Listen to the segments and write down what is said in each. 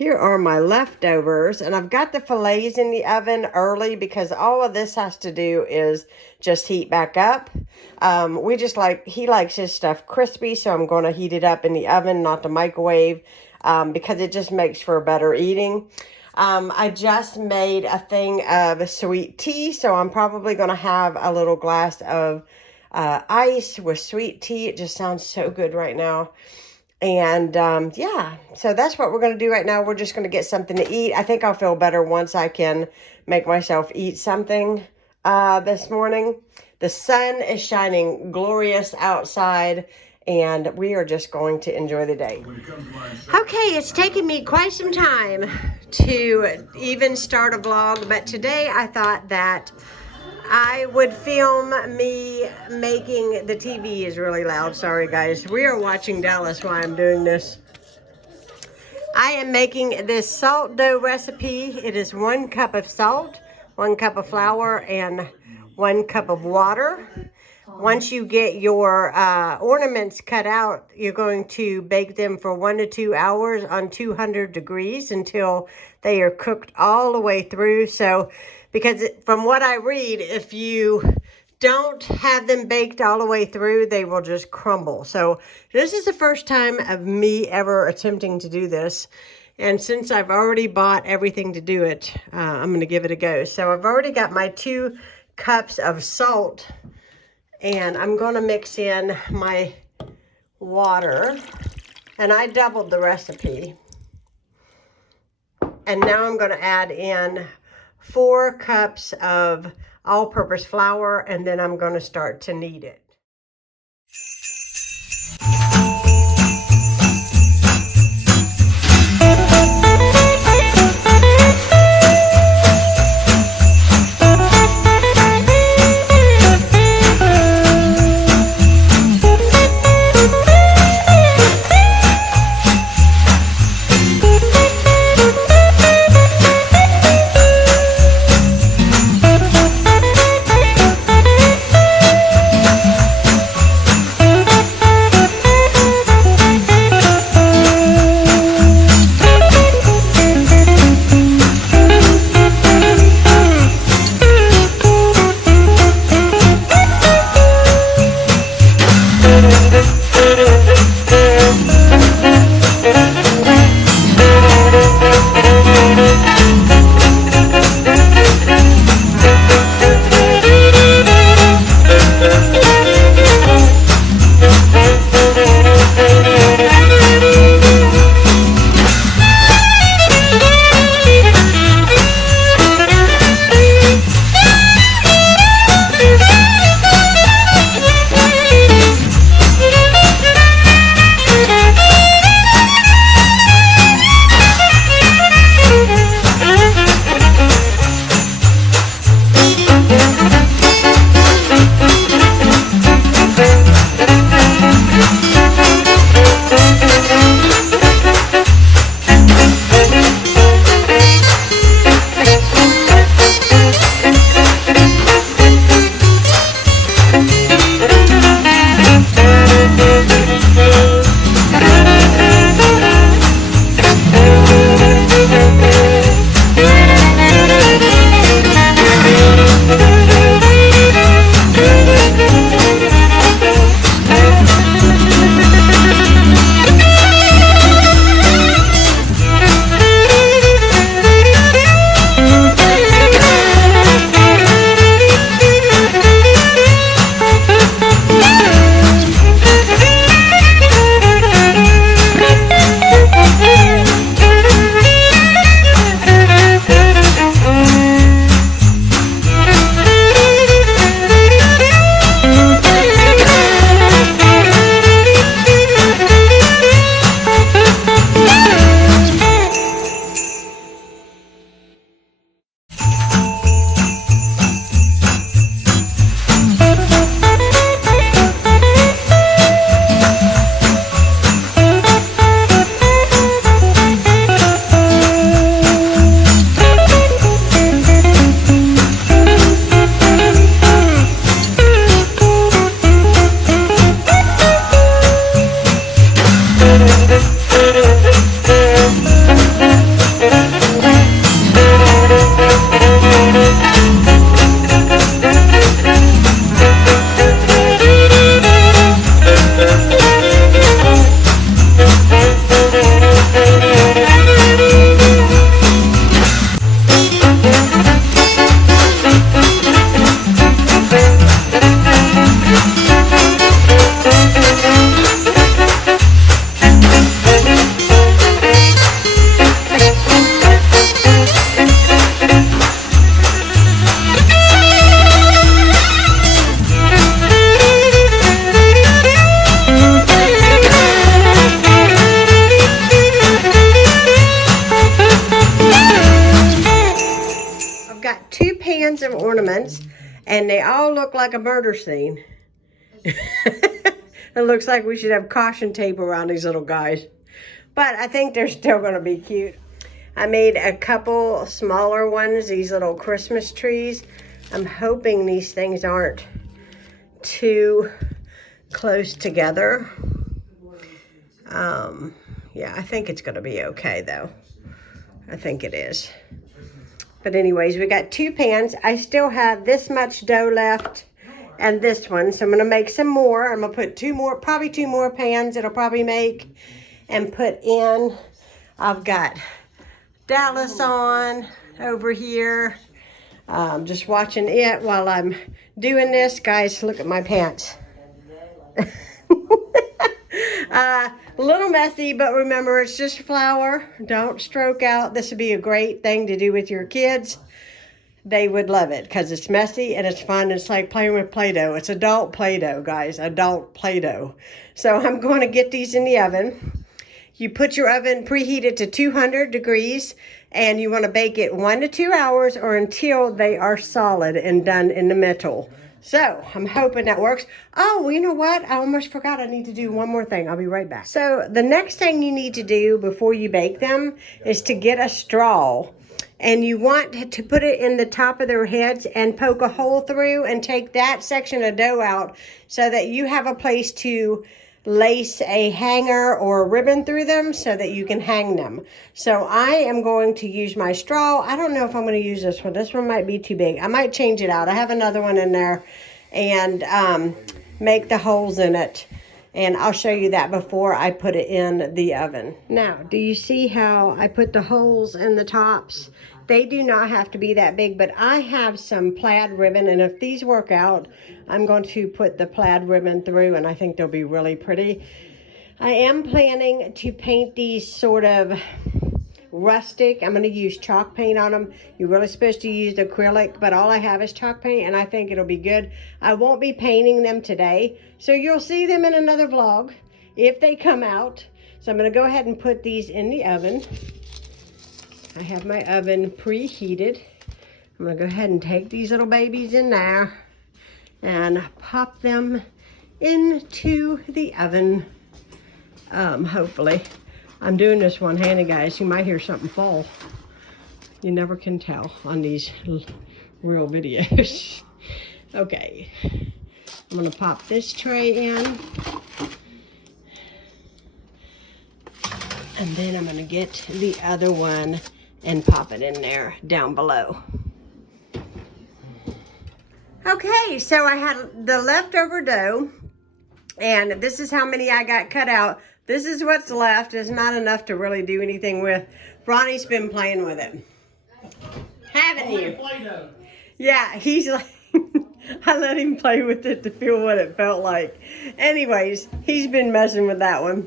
Here are my leftovers, and I've got the fillets in the oven early because all of this has to do is just heat back up. He likes his stuff crispy, so I'm going to heat it up in the oven, not the microwave, because it just makes for better eating. I just made a thing of sweet tea, so I'm probably going to have a little glass of ice with sweet tea. It just sounds so good right now. And yeah, so that's what we're going to do right now. We're just going to get something to eat. I think I'll feel better once I can make myself eat something this morning. The sun is shining glorious outside, and we are just going to enjoy the day. Okay, it's taken me quite some time to even start a vlog, but today I thought that I would film me making, the TV is really loud, sorry guys. We are watching Dallas while I'm doing this. I am making this salt dough recipe. It is 1 cup of salt, 1 cup of flour, and 1 cup of water. Once you get your ornaments cut out, you're going to bake them for 1 to 2 hours on 200 degrees until they are cooked all the way through. So, because from what I read, if you don't have them baked all the way through, they will just crumble. So this is the first time of me ever attempting to do this. And since I've already bought everything to do it, I'm going to give it a go. So I've already got my 2 cups of salt, and I'm going to mix in my water. And I doubled the recipe. And now I'm going to add in 4 cups of all-purpose flour, and then I'm going to start to knead it. And they all look like a murder scene. It looks like we should have caution tape around these little guys. But I think they're still going to be cute. I made a couple smaller ones, these little Christmas trees. I'm hoping these things aren't too close together. Yeah, I think it's going to be okay though. I think it is. But anyways, we got 2 pans. I still have this much dough left and this one. So I'm going to make some more. I'm going to put 2 more, probably 2 more pans it'll probably make, and put in. I've got Dallas on over here. Just watching it while I'm doing this. Guys, look at my pants. A little messy, but remember, it's just flour. Don't stroke out. This would be a great thing to do with your kids. They would love it because it's messy and it's fun. It's like playing with Play-Doh. It's adult Play-Doh, guys. Adult Play-Doh. So I'm going to get these in the oven. You put your oven preheated to 200 degrees and you want to bake it 1 to 2 hours or until they are solid and done in the middle. So I'm hoping that works. Oh, well, you know what? I almost forgot I need to do one more thing. I'll be right back. So the next thing you need to do before you bake them is to get a straw. And you want to put it in the top of their heads and poke a hole through and take that section of dough out so that you have a place to lace a hanger or a ribbon through them so that you can hang them. So I am going to use my straw. I don't know if I'm going to use this one. This one might be too big. I might change it out. I have another one in there and make the holes in it. And I'll show you that before I put it in the oven. Now, do you see how I put the holes in the tops? They do not have to be that big, but I have some plaid ribbon, and if these work out, I'm going to put the plaid ribbon through, and I think they'll be really pretty. I am planning to paint these sort of rustic. I'm going to use chalk paint on them. You're really supposed to use acrylic, but all I have is chalk paint, and I think it'll be good. I won't be painting them today, so you'll see them in another vlog if they come out. So I'm going to go ahead and put these in the oven. I have my oven preheated. I'm going to go ahead and take these little babies in there and pop them into the oven. Hopefully. I'm doing this one-handed, guys. You might hear something fall. You never can tell on these real videos. Okay. I'm going to pop this tray in. And then I'm going to get the other one and pop it in there down below. Okay, so I had the leftover dough, and this is how many I got cut out. This is what's left. It's not enough to really do anything with. Ronnie's been playing with it. Haven't you? Play-Doh. Yeah, he's like, I let him play with it to feel what it felt like. Anyways, he's been messing with that one.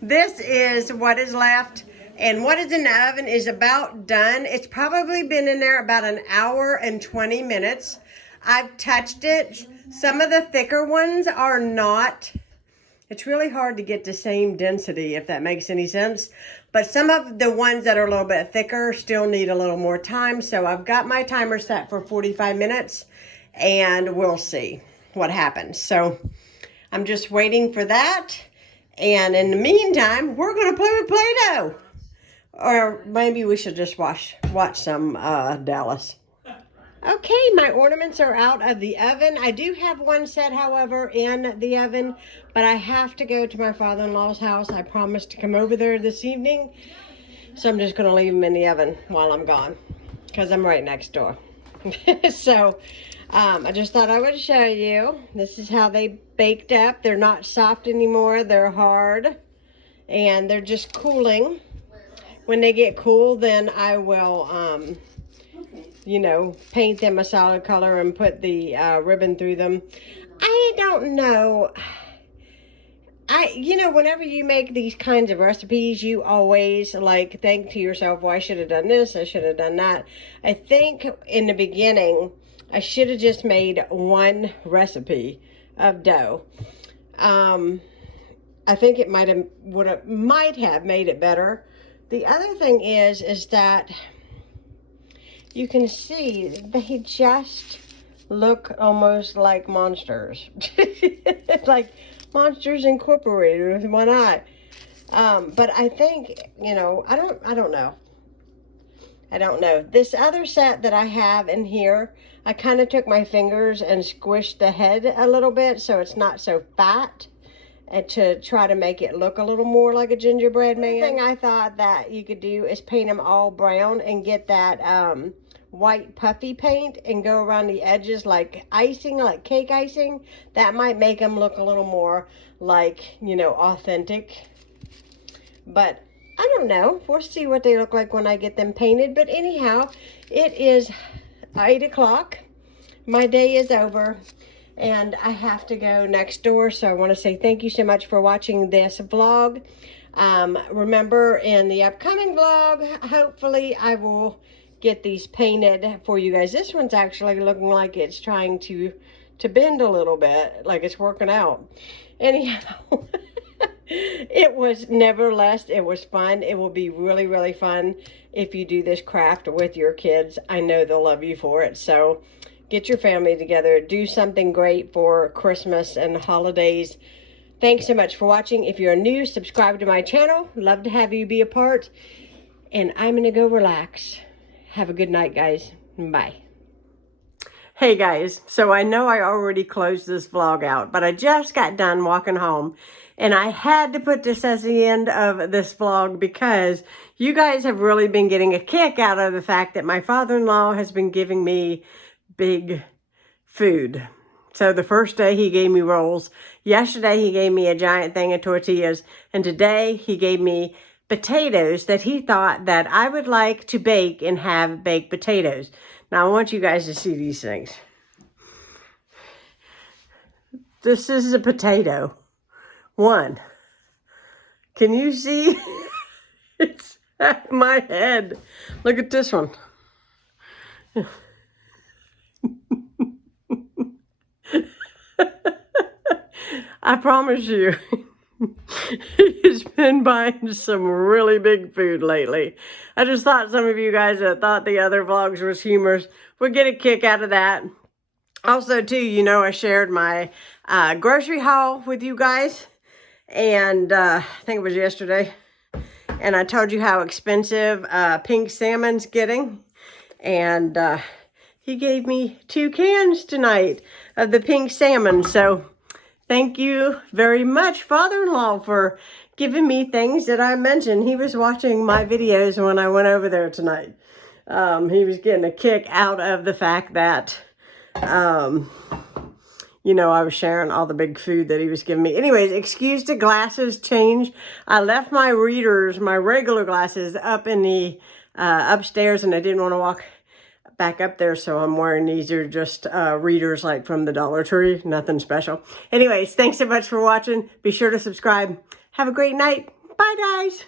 This is what is left. And what is in the oven is about done. It's probably been in there about 1 hour and 20 minutes. I've touched it. Some of the thicker ones are not. It's really hard to get the same density, if that makes any sense. But some of the ones that are a little bit thicker still need a little more time. So I've got my timer set for 45 minutes and we'll see what happens. So I'm just waiting for that. And in the meantime, we're going to play with Play-Doh. Or maybe we should just watch some Dallas. Okay, my ornaments are out of the oven. I do have one set, however, in the oven, but I have to go to my father-in-law's house. I promised to come over there this evening, so I'm just going to leave them in the oven while I'm gone, because I'm right next door. So, I just thought I would show you. This is how they baked up. They're not soft anymore. They're hard, and they're just cooling. When they get cool, then I will, you know, paint them a solid color and put the ribbon through them. I don't know. You know, whenever you make these kinds of recipes, you always like think to yourself, well, I should have done this, I should have done that. I think in the beginning, I should have just made one recipe of dough. I think it might have made it better. The other thing is that you can see they just look almost like monsters. Like Monsters Incorporated with one eye. But I think, you know, I don't know. I don't know. This other set that I have in here, I kind of took my fingers and squished the head a little bit so it's not so fat, and to try to make it look a little more like a gingerbread man. The thing I thought that you could do is paint them all brown and get that white puffy paint and go around the edges like icing, like cake icing. That might make them look a little more like, you know, authentic. But I don't know. We'll see what they look like when I get them painted. But anyhow, it is 8 o'clock. My day is over. And I have to go next door. So I want to say thank you so much for watching this vlog. Remember, in the upcoming vlog, hopefully I will get these painted for you guys. This one's actually looking like it's trying to bend a little bit. Like it's working out. Anyhow. It was, nevertheless, it was fun. It will be really, really fun if you do this craft with your kids. I know they'll love you for it. So get your family together. Do something great for Christmas and holidays. Thanks so much for watching. If you're new, subscribe to my channel. Love to have you be a part. And I'm going to go relax. Have a good night, guys. Bye. Hey guys, so I know I already closed this vlog out, but I just got done walking home. And I had to put this as the end of this vlog because you guys have really been getting a kick out of the fact that my father-in-law has been giving me big food. So the first day he gave me rolls. Yesterday he gave me a giant thing of tortillas. And today he gave me potatoes that he thought that I would like to bake and have baked potatoes. Now I want you guys to see these things. This is a potato. One. Can you see? It's at my head. Look at this one. I promise you, he's been buying some really big food lately. I just thought some of you guys that thought the other vlogs was humorous would get a kick out of that. Also, too, you know, I shared my grocery haul with you guys. And I think it was yesterday. And I told you how expensive pink salmon's getting. And he gave me 2 cans tonight of the pink salmon. So thank you very much, father-in-law, for giving me things that I mentioned. He was watching my videos when I went over there tonight. He was getting a kick out of the fact that you know, I was sharing all the big food that he was giving me. Anyways, excuse the glasses change. I left my readers, my regular glasses, up in the upstairs, and I didn't want to walk back up there, so I'm wearing these. These are just readers like from the Dollar Tree, nothing special. Anyways, thanks so much for watching. Be sure to subscribe. Have a great night. Bye, guys.